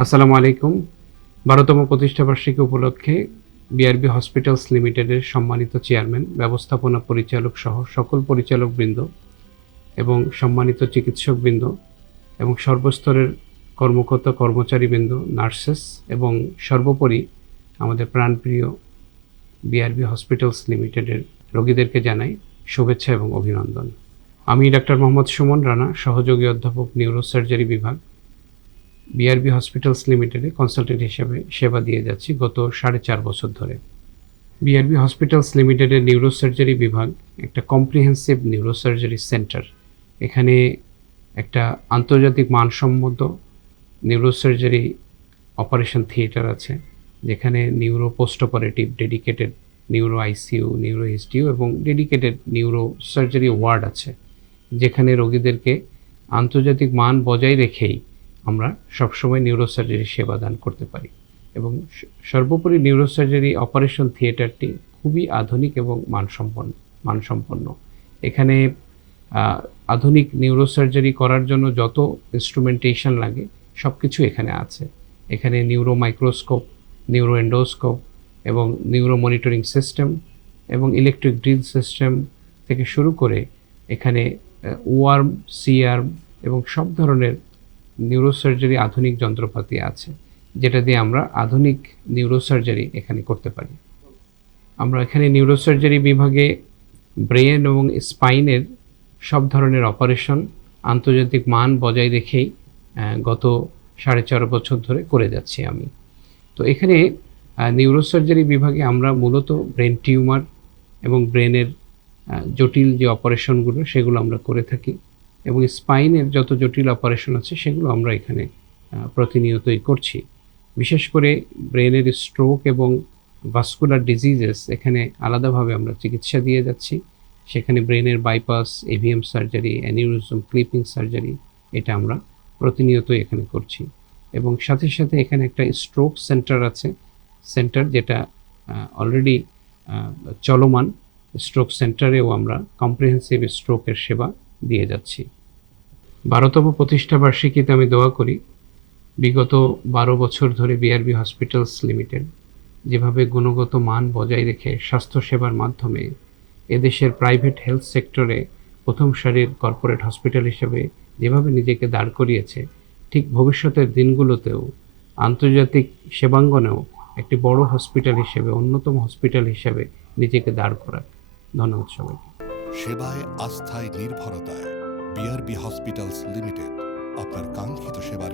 আসসালামু আলাইকুম। 12তম প্রতিষ্ঠাবার্ষিকী উপলক্ষে বিআরবি হসপিটালস লিমিটেডের সম্মানিত চেয়ারম্যান, ব্যবস্থাপনা পরিচালক সহ সকল পরিচালকবৃন্দ এবং সম্মানিত চিকিৎসকবৃন্দ এবং সর্বস্তরের কর্মকর্তা কর্মচারীবৃন্দ, নার্সেস এবং সর্বোপরি আমাদের প্রাণপ্রিয় বিআরবি হসপিটালস লিমিটেডের রোগীদেরকে জানাই শুভেচ্ছা এবং অভিনন্দন। আমি ডাক্তার মোহাম্মদ সুমন রানা, সহযোগী অধ্যাপক নিউরোসার্জারি বিভাগ, বিআরবি হসপিটালস লিমিটেডে কনসালটেন্ট হিসেবে সেবা দিয়ে যাচ্ছি গত 4.5 বছর ধরে। বিআরবি হসপিটালস লিমিটেডের নিউরোসার্জারি বিভাগ একটা কম্প্রিহেন্সিভ নিউরোসার্জারি সেন্টার। এখানে একটা আন্তর্জাতিক মানসম্মত নিউরোসার্জারি অপারেশন থিয়েটার আছে, যেখানে neuro post operative, dedicated neuro ICU, neuro এসডিইউ এবং ডেডিকেটেড নিউরো সার্জারি ওয়ার্ড আছে, যেখানে রোগীদেরকে আন্তর্জাতিক মান বজায় রেখেই আমরা সবসময় নিউরোসার্জারি সেবা দান করতে পারি। এবং সর্বোপরি নিউরোসার্জারি অপারেশন থিয়েটারটি খুবই আধুনিক এবং মানসম্পন্ন। এখানে আধুনিক নিউরোসার্জারি করার জন্য যত ইনস্ট্রুমেন্টেশন লাগে সব কিছু এখানে আছে। এখানে নিউরো মাইক্রোস্কোপ, নিউরো এন্ডোস্কোপ এবং নিউরো মনিটরিং সিস্টেম এবং ইলেকট্রিক ড্রিল সিস্টেম থেকে শুরু করে এখানে ওয়ার্ম, সিআর্ম এবং সব ধরনের নিউরোসার্জারি আধুনিক যন্ত্রপাতি আছে, যেটা দিয়ে আমরা আধুনিক নিউরোসার্জারি এখানে করতে পারি। আমরা এখানে নিউরোসার্জারি বিভাগে ব্রেন এবং স্পাইনের সব ধরনের অপারেশন আন্তর্জাতিক মান বজায় রেখেই গত 4.5 বছর ধরে করে যাচ্ছি আমি। তো এখানে নিউরোসার্জারি বিভাগে আমরা মূলত ব্রেন টিউমার এবং ব্রেনের জটিল যে অপারেশনগুলো সেগুলো আমরা করে থাকি, এবং স্পাইনের যত জটিল অপারেশন আছে সেগুলো আমরা এখানে প্রতিনিয়তই করছি। বিশেষ করে ব্রেনের স্ট্রোক এবং ভাস্কুলার ডিজিজেস এখানে আলাদাভাবে আমরা চিকিৎসা দিয়ে যাচ্ছি। সেখানে ব্রেনের bypass, EVM surgery, aneurysm clipping surgery এটা আমরা প্রতিনিয়তই এখানে করছি। এবং সাথে সাথে এখানে একটা স্ট্রোক সেন্টার আছে, যেটা অলরেডি চলমান। স্ট্রোক সেন্টারেও আমরা কম্প্রিহেন্সিভ স্ট্রোকের সেবা দিয়ে যাচ্ছি। 12তম প্রতিষ্ঠাবার্ষিকীতে আমি দোয়া করি বিগত 12 বছর ধরে বিআরবি হসপিটালস লিমিটেড যেভাবে গুণগত মান বজায় রেখে স্বাস্থ্যসেবার মাধ্যমে এদেশের প্রাইভেট হেলথ সেক্টরে প্রথম সারির কর্পোরেট হসপিটাল হিসেবে যেভাবে নিজেকে দাঁড় করিয়েছে, ঠিক ভবিষ্যতের দিনগুলোতেও আন্তর্জাতিক সেবাঙ্গনেও একটি বড় হসপিটাল হিসেবে, অন্যতম হসপিটাল হিসেবে নিজেকে দাঁড় করাক। ধন্যবাদ সবাইকে। সেবায়, আস্থায়, নির্ভরতায় বিআরবি হসপিটালস লিমিটেড আপনার কাঙ্ক্ষিত সেবার